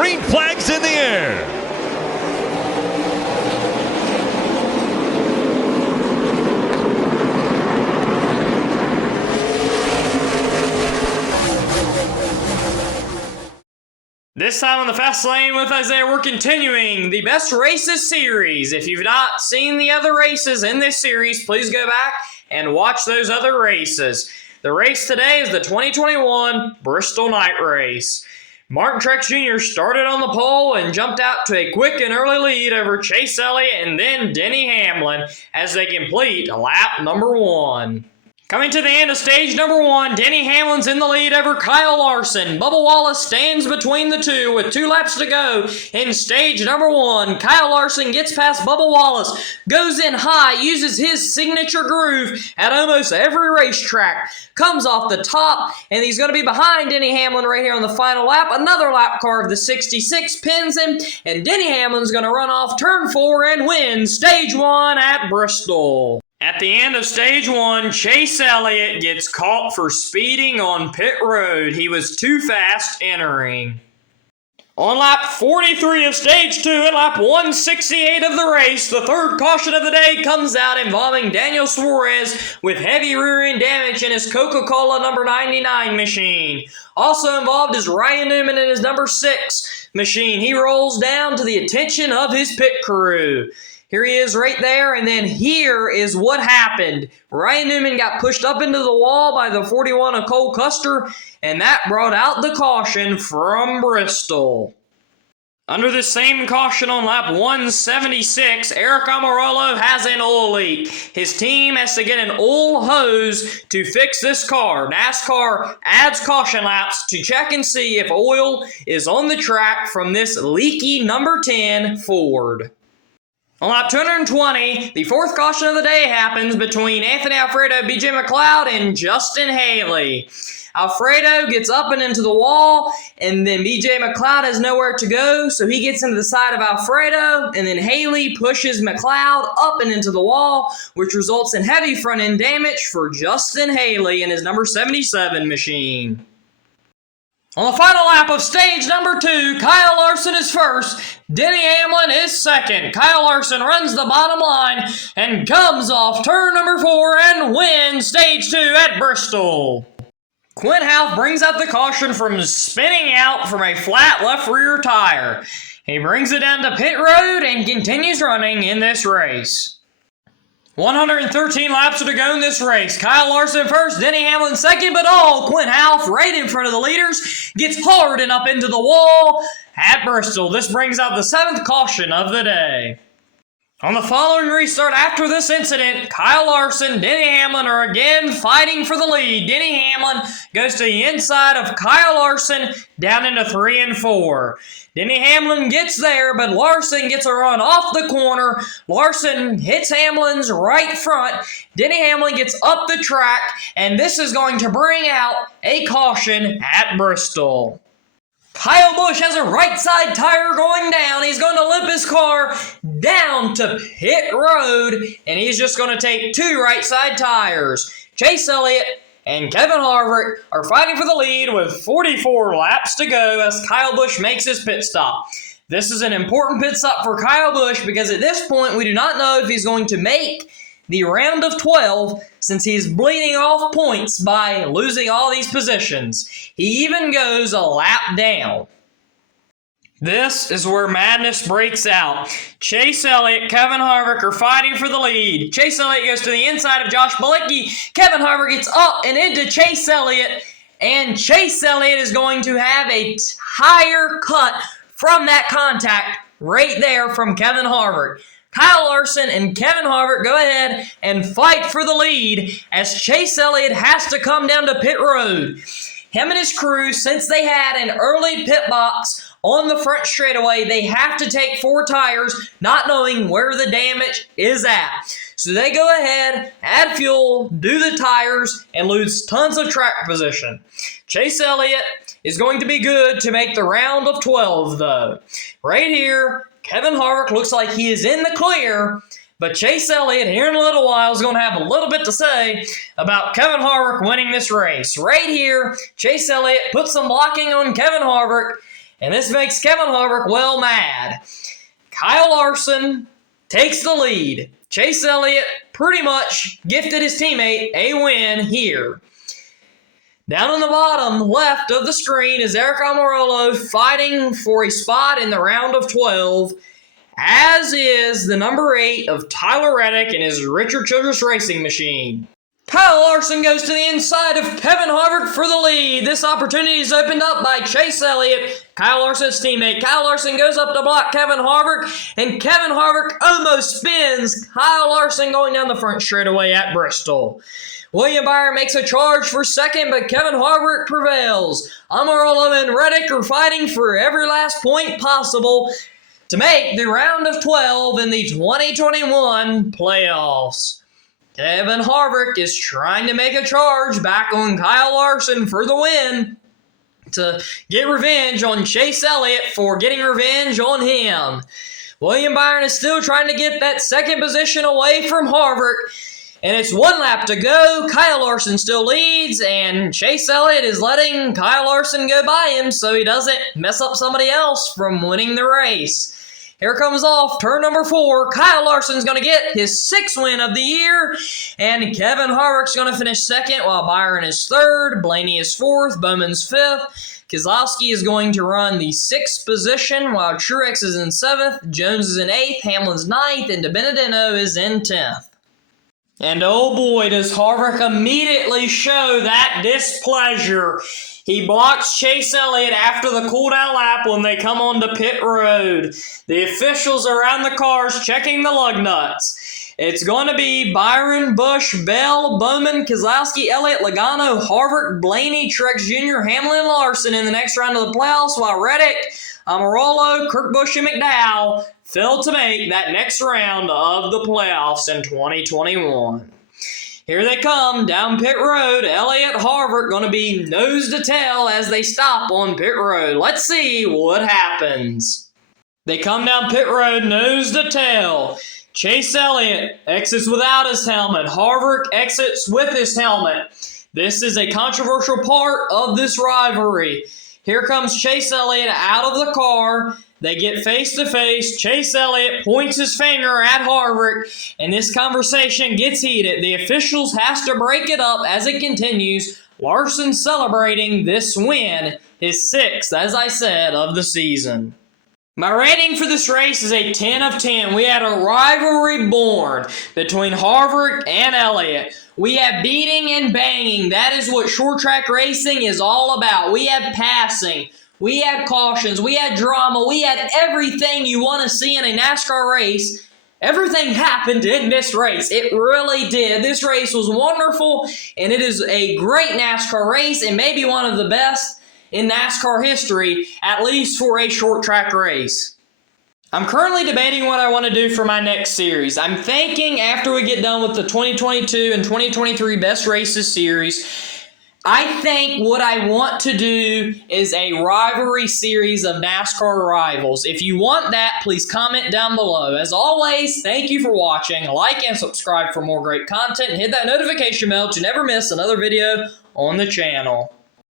Green flag's in the air. This time on the Fast Lane with Isaiah, we're continuing the Best Races series. If you've not seen the other races in this series, please go back and watch those other races. The race today is the 2021 Bristol Night Race. Martin Truex Jr. started on the pole and jumped out to a quick and early lead over Chase Elliott and then Denny Hamlin as they complete lap number 1. Coming to the end of stage number 1, Denny Hamlin's in the lead over Kyle Larson. Bubba Wallace stands between the two with 2 laps to go in stage number 1. Kyle Larson gets past Bubba Wallace, goes in high, uses his signature groove at almost every racetrack, comes off the top, and he's going to be behind Denny Hamlin right here on the final lap. Another lap car of the 66 pins him, and Denny Hamlin's going to run off turn 4 and win stage 1 at Bristol. At the end of stage 1, Chase Elliott gets caught for speeding on pit road. He was too fast entering. On lap 43 of stage 2 and lap 168 of the race, the third caution of the day comes out involving Daniel Suarez with heavy rear end damage in his Coca-Cola number 99 machine. Also involved is Ryan Newman in his number 6 machine. He rolls down to the attention of his pit crew. Here he is right there, and then here is what happened. Ryan Newman got pushed up into the wall by the 41 of Cole Custer, and that brought out the caution from Bristol. Under the same caution on lap 176, Eric Almirola has an oil leak. His team has to get an oil hose to fix this car. NASCAR adds caution laps to check and see if oil is on the track from this leaky number 10 Ford. On lap 220, the fourth caution of the day happens between Anthony Alfredo, BJ McLeod, and Justin Haley. Alfredo gets up and into the wall, and then BJ McLeod has nowhere to go, so he gets into the side of Alfredo, and then Haley pushes McLeod up and into the wall, which results in heavy front-end damage for Justin Haley in his number 77 machine. On the final lap of stage number 2, Kyle Larson is first, Denny Hamlin is second. Kyle Larson runs the bottom line and comes off turn number 4 and wins stage 2 at Bristol. Quint Houff brings out the caution from spinning out from a flat left rear tire. He brings it down to pit road and continues running in this race. 113 laps to go in this race. Kyle Larson first, Denny Hamlin second, but Quint Houff right in front of the leaders gets hard and up into the wall at Bristol. This brings out the 7th caution of the day. On the following restart after this incident, Kyle Larson, Denny Hamlin are again fighting for the lead. Denny Hamlin goes to the inside of Kyle Larson down into 3 and 4. Denny Hamlin gets there, but Larson gets a run off the corner. Larson hits Hamlin's right front. Denny Hamlin gets up the track, and this is going to bring out a caution at Bristol. Kyle Busch has a right side tire going down. He's going to limp his car down to pit road, and he's just going to take 2 right side tires. Chase Elliott and Kevin Harvick are fighting for the lead with 44 laps to go as Kyle Busch makes his pit stop. This is an important pit stop for Kyle Busch because at this point we do not know if he's going to make the round of 12 since he's bleeding off points by losing all these positions. He even goes a lap down. This is where madness breaks out. Chase Elliott, Kevin Harvick are fighting for the lead. Chase Elliott goes to the inside of Josh Bilicki. Kevin Harvick gets up and into Chase Elliott, and Chase Elliott is going to have a tire cut from that contact right there from Kevin Harvick. Kyle Larson and Kevin Harvick go ahead and fight for the lead as Chase Elliott has to come down to pit road. Him and his crew, since they had an early pit box on the front straightaway, they have to take 4 tires, not knowing where the damage is at. So they go ahead, add fuel, do the tires, and lose tons of track position. Chase Elliott is going to be good to make the round of 12, though. Right here, Kevin Harvick looks like he is in the clear, but Chase Elliott here in a little while is going to have a little bit to say about Kevin Harvick winning this race. Right here, Chase Elliott puts some blocking on Kevin Harvick, and this makes Kevin Harvick well mad. Kyle Larson takes the lead. Chase Elliott pretty much gifted his teammate a win here. Down on the bottom left of the screen is Aric Almirola fighting for a spot in the round of 12, as is the number 8 of Tyler Reddick in his Richard Childress racing machine. Kyle Larson goes to the inside of Kevin Harvick for the lead. This opportunity is opened up by Chase Elliott, Kyle Larson's teammate. Kyle Larson goes up to block Kevin Harvick, and Kevin Harvick almost spins Kyle Larson going down the front straightaway at Bristol. William Byron makes a charge for second, but Kevin Harvick prevails. Almirola and Reddick are fighting for every last point possible to make the round of 12 in the 2021 playoffs. Kevin Harvick is trying to make a charge back on Kyle Larson for the win to get revenge on Chase Elliott for getting revenge on him. William Byron is still trying to get that second position away from Harvick, and it's one lap to go. Kyle Larson still leads, and Chase Elliott is letting Kyle Larson go by him so he doesn't mess up somebody else from winning the race. Here comes off turn number 4. Kyle Larson's going to get his 6th win of the year, and Kevin Harvick's going to finish second while Byron is third, Blaney is 4th, Bowman's 5th. Keselowski is going to run the 6th position while Truex is in 7th, Jones is in 8th, Hamlin's 9th, and DiBenedetto is in 10th. And oh boy, does Harvick immediately show that displeasure. He blocks Chase Elliott after the cooldown lap when they come onto pit road. The officials around the cars checking the lug nuts. It's going to be Byron, Busch, Bell, Bowman, Keselowski, Elliott, Logano, Harvick, Blaney, Truex Jr., Hamlin, and Larson in the next round of the playoffs, while Reddick, Almirola, Kurt Busch, and McDowell failed to make that next round of the playoffs in 2021. Here they come down pit road. Elliott, Harvick going to be nose to tail as they stop on pit road. Let's see what happens. They come down pit road nose to tail. Chase Elliott exits without his helmet. Harvick exits with his helmet. This is a controversial part of this rivalry. Here comes Chase Elliott out of the car. They get face-to-face. Chase Elliott points his finger at Harvick, and this conversation gets heated. The officials has to break it up as it continues. Larson celebrating this win, his 6th, as I said, of the season. My rating for this race is a 10 of 10. We had a rivalry born between Harvick and Elliott. We had beating and banging. That is what short track racing is all about. We had passing. We had cautions, we had drama, we had everything you want to see in a NASCAR race. Everything happened in this race. It really did. This race was wonderful, and it is a great NASCAR race, and maybe one of the best in NASCAR history, at least for a short track race. I'm currently debating what I want to do for my next series. I'm thinking after we get done with the 2022 and 2023 Best Races series, I think what I want to do is a rivalry series of NASCAR rivals. If you want that, please comment down below. As always, thank you for watching. Like and subscribe for more great content, and hit that notification bell to never miss another video on the channel.